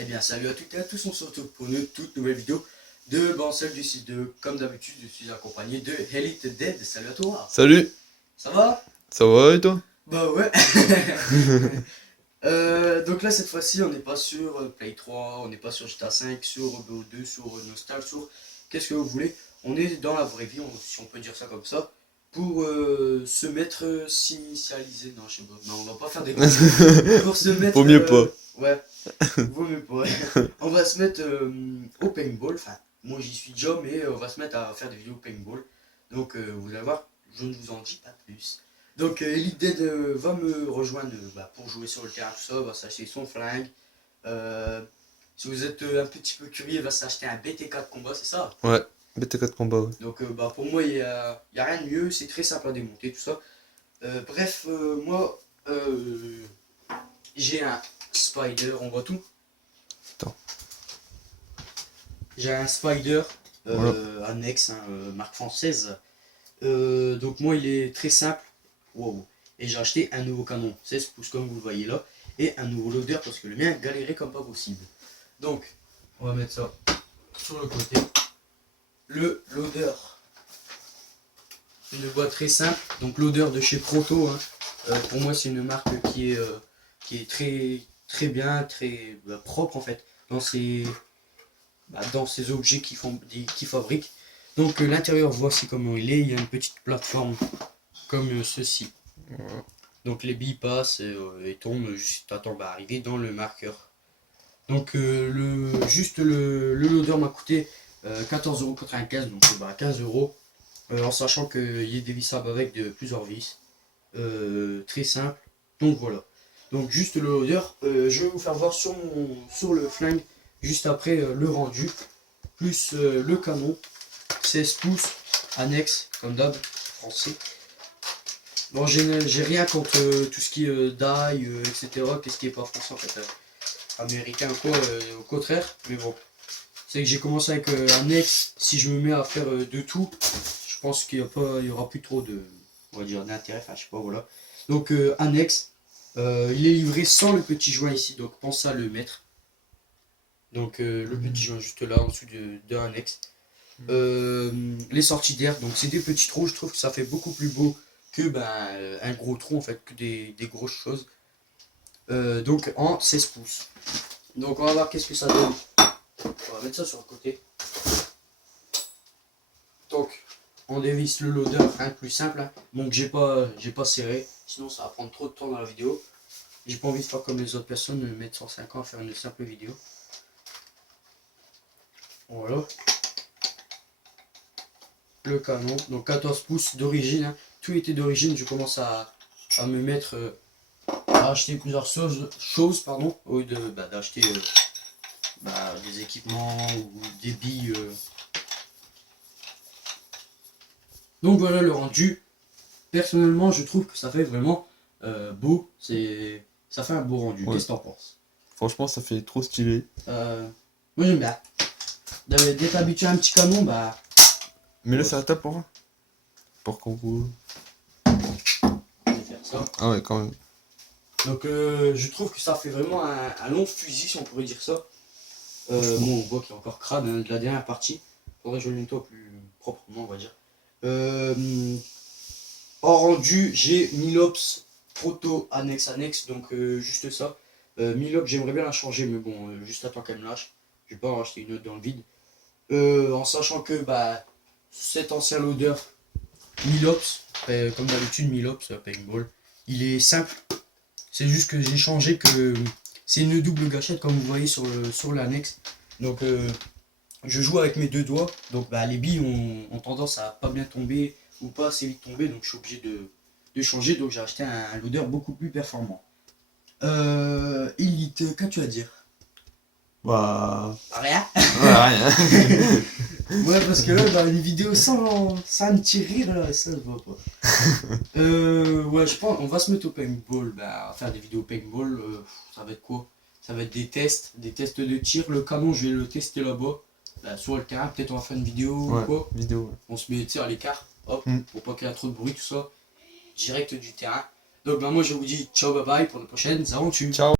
Eh bien salut à toutes et à tous, on se retrouve pour une toute nouvelle vidéo de Bancel du site 2. Comme d'habitude, je suis accompagné de Elite Dead. Salut à toi. Salut, Ça va? ça va et toi? Bah ouais. Donc là cette fois-ci on n'est pas sur Play 3, on n'est pas sur GTA 5, sur BO2, sur Nostal, sur qu'est-ce que vous voulez. On est dans la vraie vie, si on peut dire ça comme ça, pour se mettre s'initialiser. Non, je sais pas, non, on va pas faire des pour se mettre. Vaut mieux pas. Ouais, vaut mieux pas. Ouais. On va se mettre au paintball. Enfin, moi j'y suis déjà, mais on va se mettre à faire des vidéos paintball. Donc vous allez voir, je ne vous en dis pas plus. Donc Elite Dead va me rejoindre pour jouer sur le terrain, tout ça, va s'acheter son flingue. Si vous êtes un petit peu curieux, il va s'acheter un BT4 combat, c'est ça? Ouais, BT4 combat, ouais. Donc pour moi, il y a rien de mieux, c'est très simple à démonter, tout ça. Bref, moi, j'ai un Spider, on voit tout. Attends. J'ai un Spider Voilà. annexe, marque française. Donc moi, il est très simple. Wow. Et j'ai acheté un nouveau canon 16 pouces comme vous le voyez là. Et un nouveau loader parce que le mien galérait comme pas possible. Donc, on va mettre ça sur le côté. Le loader. Une boîte très simple. Donc loader de chez Proto. Pour moi, c'est une marque qui est très bien, très propre en fait dans ses objets qu'ils fabriquent. Donc l'intérieur, voici comment il est. Il y a une petite plateforme comme ceci. Voilà. Donc les billes passent et tombent juste à temps d'arriver dans le marqueur. Donc juste le loader m'a coûté 14,95 €, donc 15 €. En sachant qu'il est dévissable avec de plusieurs vis. Très simple. Donc voilà. Donc juste le loader, je vais vous faire voir sur le flingue juste après le rendu, plus le canon 16 pouces annexe comme d'hab français. Bon, j'ai rien contre tout ce qui est die, etc. Qu'est-ce qui est pas français en fait, américain ou quoi, au contraire. Mais bon, c'est que j'ai commencé avec annexe. Si je me mets à faire de tout, je pense qu'il y aura plus trop de, on va dire, d'intérêt. Enfin, je sais pas, voilà. Donc annexe. Il est livré sans le petit joint ici, donc pensez à le mettre. Donc le petit joint juste là en dessous de annexe. Les sorties d'air, donc c'est des petits trous, je trouve que ça fait beaucoup plus beau que un gros trou en fait, que des grosses choses. Donc en 16 pouces. Donc on va voir qu'est-ce que ça donne. On va mettre ça sur le côté. Donc on dévisse le loader, rien de plus simple. Hein. Donc j'ai pas serré, sinon ça va prendre trop de temps dans la vidéo. J'ai pas envie de faire comme les autres personnes, de mettre 105 ans à faire une simple vidéo. Voilà. Le canon, donc 14 pouces d'origine. Hein. Tout était d'origine, je commence à me mettre à acheter plusieurs choses au lieu d'acheter des équipements ou des billes. Donc voilà le rendu. Personnellement, je trouve que ça fait vraiment beau. Ça fait un beau rendu. Ouais. Qu'est-ce que t'en penses? Franchement, ça fait trop stylé. Moi j'aime bien. D'être habitué à un petit canon, Mais là, ouais. c'est à table pour qu'on voit. Je vais faire ça. Ah ouais, quand même. Donc je trouve que ça fait vraiment un long fusil, si on pourrait dire ça. Bon, on voit qu'il est encore crade de la dernière partie. Faudrait que je le nettoie plus proprement, on va dire. En rendu, j'ai Milops Proto annexe, donc juste ça. Milops, j'aimerais bien la changer, mais bon, juste attends qu'elle me lâche. Je vais pas en racheter une autre dans le vide. En sachant que cet ancien loader Milops, comme d'habitude Milops paintball, il est simple. C'est juste que j'ai changé que c'est une double gâchette comme vous voyez sur l'annexe. Donc je joue avec mes deux doigts. Donc les billes ont tendance à pas bien tomber ou pas assez vite tomber. Donc je suis obligé de changer. Donc j'ai acheté un loader beaucoup plus performant. Elite, qu'as-tu à dire? Bah. Rien. Ouais, rien. Ouais, parce que là, une vidéo sans un petit rire, là, ça se voit pas. Ouais, je pense on va se mettre au paintball, faire des vidéos paintball, ça va être quoi? Ça va être des tests de tir. Le canon, je vais le tester là-bas, sur le terrain. Peut-être on va faire une vidéo ou quoi. Vidéo. Ouais. On se met à l'écart, hop, Mm. pour pas qu'il y ait trop de bruit, tout ça. Direct du terrain. Donc moi je vous dis ciao, bye bye pour les prochaines aventures. Ciao.